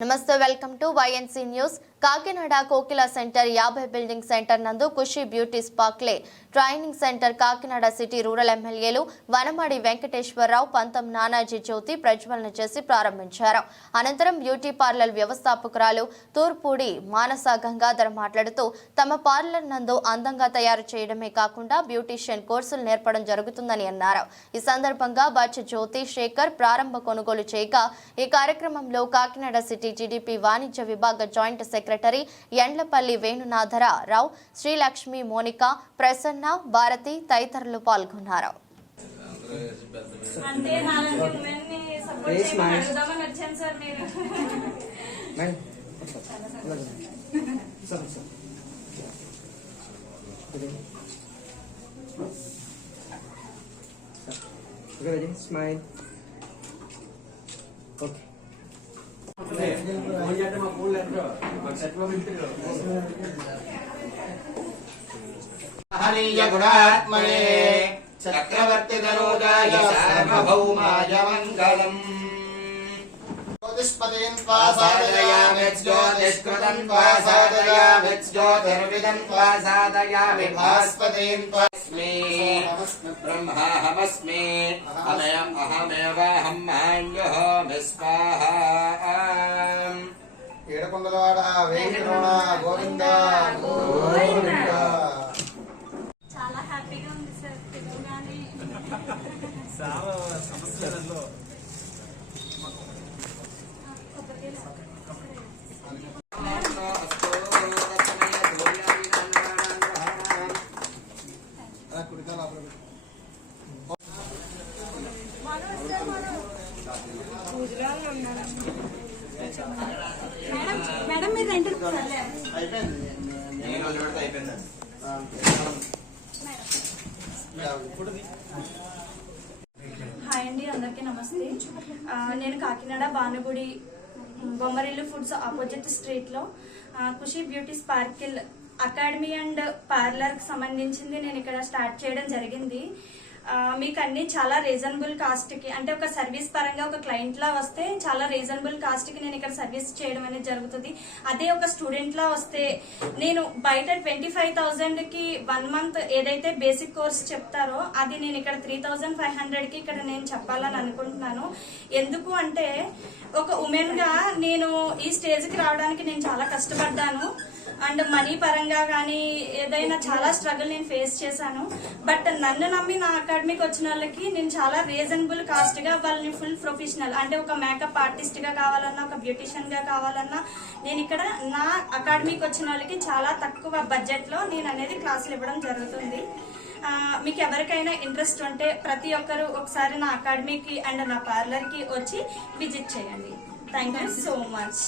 నమస్తే welcome to YNC news Kakinada Kokila centre యాభై building centre నందు Khushi beauty sparkle training centre Kakinada city rural ఎమ్మెల్యేలు వనమాడి వెంకటేశ్వరరావు పంతం నానాజీ జ్యోతి ప్రజ్వలన చేసి ప్రారంభించారు. అనంతరం బ్యూటీ పార్లర్ వ్యవస్థాపకురాలు తూర్పూడి మానస గంగాధర్ మాట్లాడుతూ తమ పార్లర్ నందు అందంగా తయారు చేయడమే కాకుండా బ్యూటీషియన్ కోర్సులు నేర్పడం జరుగుతుందని అన్నారు. ఈ సందర్భంగా బచ్ జ్యోతి శేఖర్ ప్రారంభ కొనుగోలు చేయగా ఈ కార్యక్రమంలో కాకినాడ సిటీ టీడీపీ వాణిజ్య విభాగ జాయింట్ సెక్రటరీ ఎండ్లపల్లి వేణునాథర రావు శ్రీలక్ష్మి మోనిక ప్రసన్న భారతి తదితరులు పాల్గొన్నారు. అంటే నాలుగు ఉమెన్ని సపోర్ట్ गुणात्मने चक्रवर्तितरोगाय सार्वभौमाय मङ्गलम् ज्योतिष्पतिम् साधया साधयामिज्योतिष्कृतम् साधया साधयामिज्योतिर्विदम् त्वा साधयामि भास्पतिम् त्वास्मि ब्रह्मा हमस्मि अहमेवाहम् स्वाहा ఏడుకొండలవాడ వెంకటరమణ గోవింద గోవింద. చాలా హ్యాపీగా ఉంది సార్ తెలుగుగానే మేడం మేడం మీరు రెండు హాయ్ అండి అందరికీ నమస్తే. నేను కాకినాడ బానుగుడి బొమ్మరిల్లు ఫుడ్స్ ఆపోజిట్ స్ట్రీట్లో Khushi beauty sparkle academy and పార్లర్కి సంబంధించింది నేను ఇక్కడ స్టార్ట్ చేయడం జరిగింది. మీకు అన్ని చాలా రీజనబుల్ కాస్ట్కి అంటే ఒక సర్వీస్ పరంగా ఒక క్లయింట్ లా వస్తే చాలా రీజనబుల్ కాస్ట్కి నేను ఇక్కడ సర్వీస్ చేయడం అనేది జరుగుతుంది. అదే ఒక స్టూడెంట్ లా వస్తే నేను బయట ట్వంటీ ఫైవ్ థౌసండ్కి వన్ మంత్ ఏదైతే బేసిక్ కోర్స్ చెప్తారో అది నేను ఇక్కడ త్రీ థౌసండ్ ఫైవ్ హండ్రెడ్కి ఇక్కడ నేను చెప్పాలని అనుకుంటున్నాను. ఎందుకు అంటే ఒక ఉమెన్గా నేను ఈ స్టేజ్కి రావడానికి నేను చాలా కష్టపడ్డాను. అండ్ మనీ పరంగా కానీ ఏదైనా చాలా స్ట్రగుల్ నేను ఫేస్ చేశాను. బట్ నన్ను నమ్మి నా అకాడమీకి వచ్చిన వాళ్ళకి నేను చాలా రీజనబుల్ కాస్ట్గా వాళ్ళని ఫుల్ ప్రొఫెషనల్ అంటే ఒక మేకప్ ఆర్టిస్ట్గా కావాలన్నా ఒక బ్యూటిషియన్గా కావాలన్నా నేను ఇక్కడ నా అకాడమీకి వచ్చిన వాళ్ళకి చాలా తక్కువ బడ్జెట్లో నేను అనేది క్లాసులు ఇవ్వడం జరుగుతుంది. మీకు ఎవరికైనా ఇంట్రెస్ట్ ఉంటే ప్రతి ఒక్కరు ఒకసారి నా అకాడమీకి అండ్ నా పార్లర్కి వచ్చి విజిట్ చేయండి. Thank you so much